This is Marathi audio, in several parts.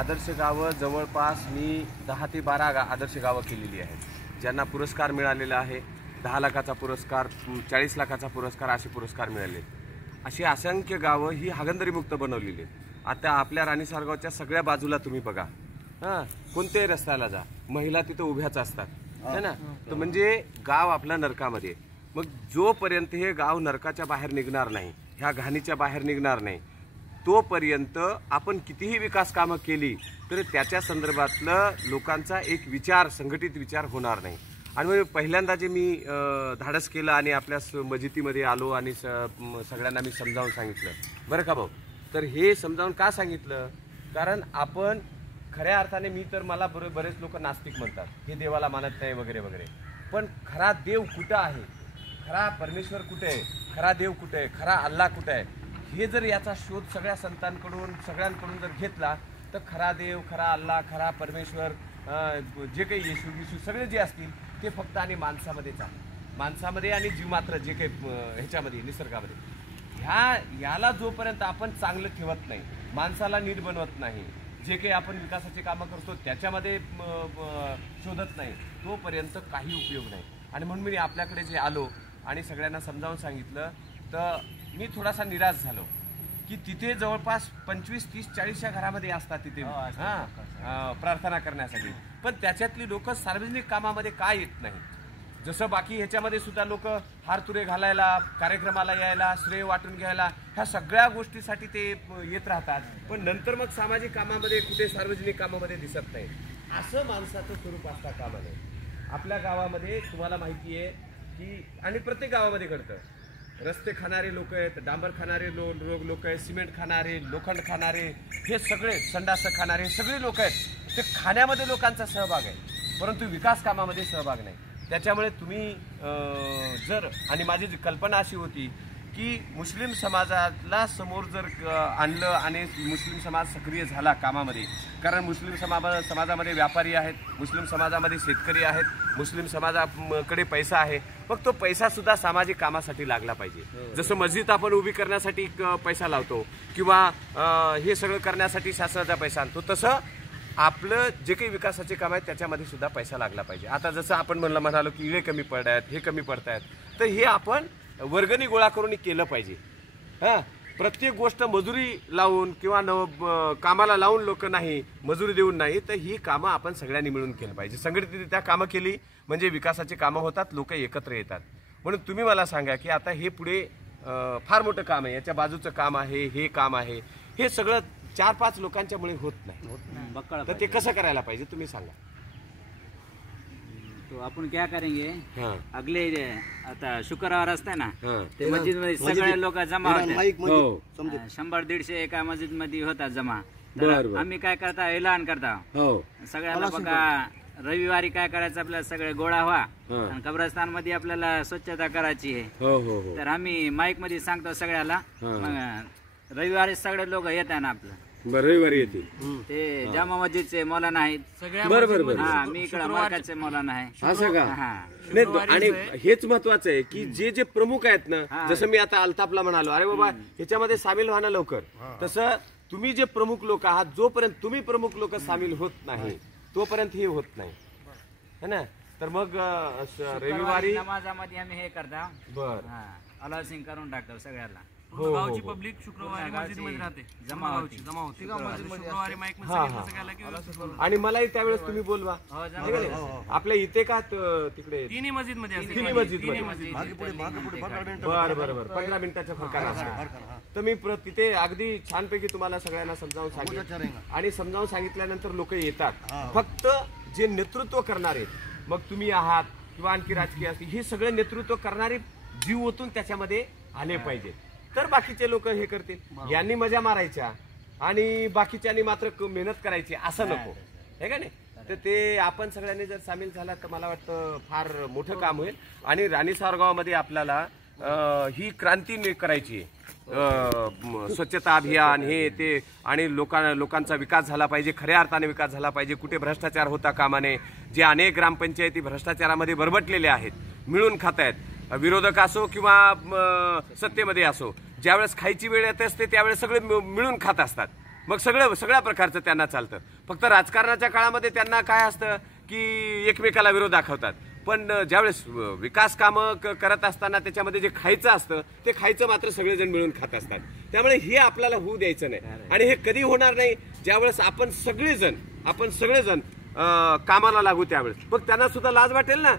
आदर्श गावं जवळपास मी 10 ते 12 आदर्श गावं केलेली आहेत, ज्यांना पुरस्कार मिळालेला आहे. 10 लाखाचा पुरस्कार, 40 लाखाचा पुरस्कार, असे पुरस्कार मिळाले. अशी असंख्य गावं ही हागणदारीमुक्त बनवलेली आहेत. आता आपल्या राणी सारगावच्या सगळ्या बाजूला तुम्ही बघा, कोणत्याही रस्त्याला जा, महिला तिथं उभ्याच असतात, है ना. तर म्हणजे गाव आपल्या नरकामध्ये. मग जोपर्यंत हे गाव नरकाच्या बाहेर निघणार नाही, ह्या घाणीच्या बाहेर निघणार नाही, तोपर्यंत आपण कितीही विकास कामं केली तरी त्याच्या संदर्भातलं लोकांचा एक विचार, संघटित विचार होणार नाही. आणि मग पहिल्यांदा जे मी धाडस केलं आणि आपल्या मजितीमध्ये आलो आणि सगळ्यांना मी समजावून सांगितलं, बरं का भाऊ. तर हे समजावून का सांगितलं, कारण आपण खऱ्या अर्थाने, मी तर मला बरेच लोक नास्तिक म्हणतात, हे देवाला मानत नाही वगैरे वगैरे, पण खरा देव कुठं आहे, खरा परमेश्वर कुठे आहे, खरा देव कुठे आहे, खरा अल्लाह कुठे आहे, हे जर याचा शोध सगळ्या संतांकडून, सगळ्यांकडून जर घेतला तर खरा देव, खरा अल्लाह, खरा परमेश्वर, जे काही येशू सगळे जे असतील ते फक्त आणि माणसामध्येच आहे. माणसामध्ये आणि जीवमात्र जे काही ह्याच्यामध्ये निसर्गामध्ये, याला जोपर्यंत आपण चांगलं ठेवत नाही, माणसाला नीट बनवत नाही, जे काही आपण विकासाची कामं करतो त्याच्यामध्ये शोधत नाही, तोपर्यंत काही उपयोग नाही. आणि म्हणून मी आपल्याकडे जे आलो आणि सगळ्यांना समजावून सांगितलं, तर मी थोडासा निराश झालो की तिथे जवळपास 25, 30, 40 घरामध्ये असतात तिथे प्रार्थना करण्यासाठी, पण त्याच्यातली लोक सार्वजनिक कामामध्ये का येत नाही. जसं बाकी ह्याच्यामध्ये सुद्धा लोक हारतुरे घालायला, कार्यक्रमाला यायला, श्रेय वाटून घ्यायला, ह्या सगळ्या गोष्टीसाठी ते येत राहतात, पण नंतर मग सामाजिक कामामध्ये, कुठे सार्वजनिक कामामध्ये दिसत नाही. असं माणसाचं स्वरूप असता कामा नये. आपल्या गावामध्ये तुम्हाला माहिती आहे की, आणि प्रत्येक गावामध्ये घडतं, रस्ते खाणारे लोक आहेत, डांबर खाणारे लोक आहेत, सिमेंट खाणारे, लोखंड खाणारे, हे सगळे संडास खाणारे सगळे लोक आहेत. ते खाण्यामध्ये लोकांचा सहभाग आहे, परंतु विकास कामामध्ये सहभाग नाही. त्याच्यामुळे तुम्ही जर, आणि माझी जी कल्पना अशी होती की मुस्लिम समाजाला समोर जर आणलं आणि मुस्लिम समाज सक्रिय झाला कामामध्ये, कारण मुस्लिम समाजामध्ये व्यापारी आहेत, मुस्लिम समाजामध्ये शेतकरी आहेत, मुस्लिम समाजाकडे पैसा आहे, मग तो पैसा सुद्धा सामाजिक कामासाठी लागला पाहिजे. जसं मस्जिद आपण उभी करण्यासाठी पैसा लावतो किंवा हे सगळं करण्यासाठी शासनाचा पैसा आणतो, तसं आपलं जे काही विकासाचे काम आहेत त्याच्यामध्ये सुद्धा पैसा लागला पाहिजे. आता जसं आपण म्हणालो की इळे कमी पडत आहेत, हे कमी पडत आहेत, तर हे आपण वर्गणी गोळा करून केलं पाहिजे. प्रत्येक गोष्ट मजुरी लावून किंवा कामाला लावून लोक नाही, मजुरी देऊन नाही, तर ही कामं आपण सगळ्यांनी मिळून केलं पाहिजे. संघटितरित्या कामं केली म्हणजे विकासाची कामं होतात, लोक एकत्र येतात. म्हणून तुम्ही मला सांगा की आता हे पुढे फार मोठं काम आहे, याच्या बाजूचं काम आहे, हे काम आहे, हे सगळं 4-5 लोकांच्यामुळे होत नाही. तर ते कसं करायला पाहिजे तुम्ही सांगा. तो अपन क्या करेंगे, अगले आता शुक्रवार असते ना, ते मस्जिद मध्ये सगळे लोक जमा होते, 100-150 एका मस्जिद मध्ये होतात जमा. तर आम्ही काय करता, ऐलान करता सगळ्याला, बघा रविवारी काय करायचं, आपल्याला सगळे गोळा व्हा आणि कब्रस्तान मध्ये आपल्याला स्वच्छता करायची आहे. तर आम्ही माईक मध्ये सांगतो सगळ्याला, रविवारी सगळे लोक येतात ना आपलं, रविवारी येतील ते जामा मस्जिदचे मौलाना आहेत, मी इकडे मार्काचे मौलाना आहे. असं का? आणि हेच महत्वाचं आहे की जे प्रमुख आहेत ना, जसं मी आता अल्ताफला म्हणालो, अरे बाबा ह्याच्यामध्ये सामील व्हा ना लवकर, तसं तुम्ही जे प्रमुख लोक आहात, जोपर्यंत तुम्ही प्रमुख लोक सामील होत नाही तोपर्यंत हे होत नाही, है ना. तर मग रविवारी नमाजामध्ये आम्ही हे करता, अलाउसिंग करून टाकतो सगळ्याला. गावची पब्लिक शुक्रवारी मस्जिदमध्ये राहते, जमा होती शुक्रवारी माईक मध्ये. आणि मलाही त्यावेळेस तुम्ही बोलवा. आपल्या इथे का तिकडे तिन्ही मस्जिद मध्ये, बरं 15 मिनिटाच्या फरकाने असतो. तर मी तिथे अगदी छानपैकी तुम्हाला सगळ्यांना समजावून सांगितलं, आणि समजावून सांगितल्यानंतर लोक येतात. फक्त जे नेतृत्व करणारे, मग तुम्ही आहात किंवा आणखी राजकीय असतील, हे सगळे नेतृत्व करणारे जीव ओतून त्याच्यामध्ये आले पाहिजे, तर बाकीचे लोक हे करतील. यांनी मजा मारायच्या आणि बाकीच्यांनी मात्र मेहनत करायची, असं नको, हे का नाही. तर ते आपण सगळ्यांनी जर सामील झाला तर मला वाटतं फार मोठं काम होईल. आणि राणी सारगावमध्ये आपल्याला ही क्रांती करायची आहे, स्वच्छता अभियान हे ते, आणि लोकांचा विकास झाला पाहिजे, खऱ्या अर्थाने विकास झाला पाहिजे. कुठे भ्रष्टाचार होता कामा नये. जे अनेक ग्रामपंचायती भ्रष्टाचारामध्ये बरबटलेले आहेत, मिळून खात आहेत, विरोधक असो किंवा सत्तेमध्ये असो, ज्यावेळेस खायची वेळ येत असते त्यावेळेस सगळे मिळून खात असतात. मग सगळ्या प्रकारचं त्यांना चालतं. फक्त राजकारणाच्या काळामध्ये त्यांना काय असतं की एकमेकाला विरोध दाखवतात, पण ज्यावेळेस विकास कामं करत असताना त्याच्यामध्ये जे खायचं असतं ते खायचं मात्र सगळेजण मिळून खात असतात. त्यामुळे हे आपल्याला होऊ द्यायचं नाही. आणि हे कधी होणार नाही ज्यावेळेस आपण सगळेजण कामाला लागू त्यावेळेस. मग त्यांना सुद्धा लाज वाटेल ना,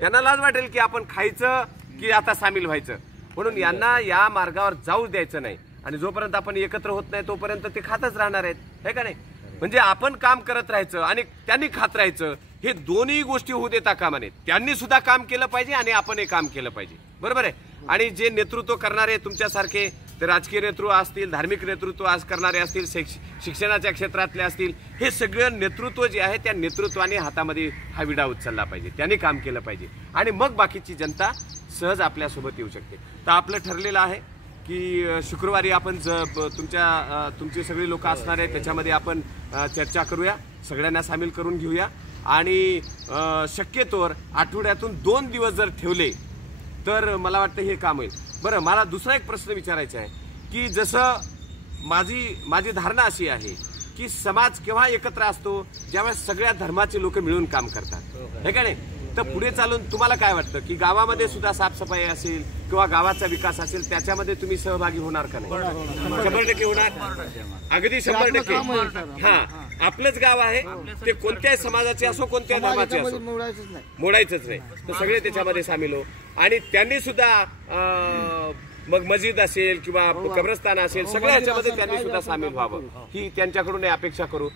त्यांना लाज वाटेल की आपण खायचं की आता सामील व्हायचं. म्हणून यांना या मार्गावर जाऊ द्यायचं नाही. आणि जोपर्यंत आपण एकत्र होत नाही तोपर्यंत ते खातच राहणार आहेत, हे का नाही. म्हणजे आपण काम करत राहायचं आणि त्यांनी खात राहायचं, हे दोन्ही गोष्टी होऊ देता कामा नयेत. त्यांनी सुद्धा काम केलं पाहिजे आणि आपणही काम केलं पाहिजे, बरोबर आहे. आणि जे नेतृत्व करणारे तुमच्यासारखे, ते राजकीय नेतृत्व असतील, धार्मिक नेतृत्व आज करणारे असतील, शिक्षणाच्या क्षेत्रातले असतील, हे सगळं नेतृत्व जे आहे त्या नेतृत्वाने हातामध्ये हा विडा उचलला पाहिजे, त्यांनी काम केलं पाहिजे. आणि मग बाकीची जनता सहज आपल्यासोबत येऊ शकते. तर आपलं ठरलेलं आहे की शुक्रवारी आपण तुमची सगळी लोक असणार आहेत, त्याच्यामध्ये आपण चर्चा करूया, सगळ्यांना सामील करून घेऊया. आणि शक्यतोवर आठवड्यातून 2 दिवस जर ठेवले तर मला वाटतं हे काम होईल. बरं, मला दुसरा एक प्रश्न विचारायचा आहे की जसं माझी धारणा अशी आहे की समाज केव्हा एकत्र असतो, ज्यावेळेस सगळ्या धर्माचे लोक मिळून काम करतात, हे का नाही. तर पुढे चालून तुम्हाला काय वाटतं की गावामध्ये सुद्धा साफसफाई असेल किंवा गावाचा विकास असेल त्याच्यामध्ये तुम्ही सहभागी होणार का नाही? 100% होणार, अगदी 100%. हा, आपलंच गाव आहे, ते कोणत्याही समाजाचे असो, कोणत्या धर्माचे असो, मोडायचंच नाही. तर सगळे त्याच्यामध्ये सामील हो. आणि त्यांनी सुद्धा मग मस्जिद असेल किंवा कब्रस्तान असेल, सगळ्या ह्याच्यामध्ये त्यांनी सुद्धा सामील व्हावं, ही त्यांच्याकडून अपेक्षा करू.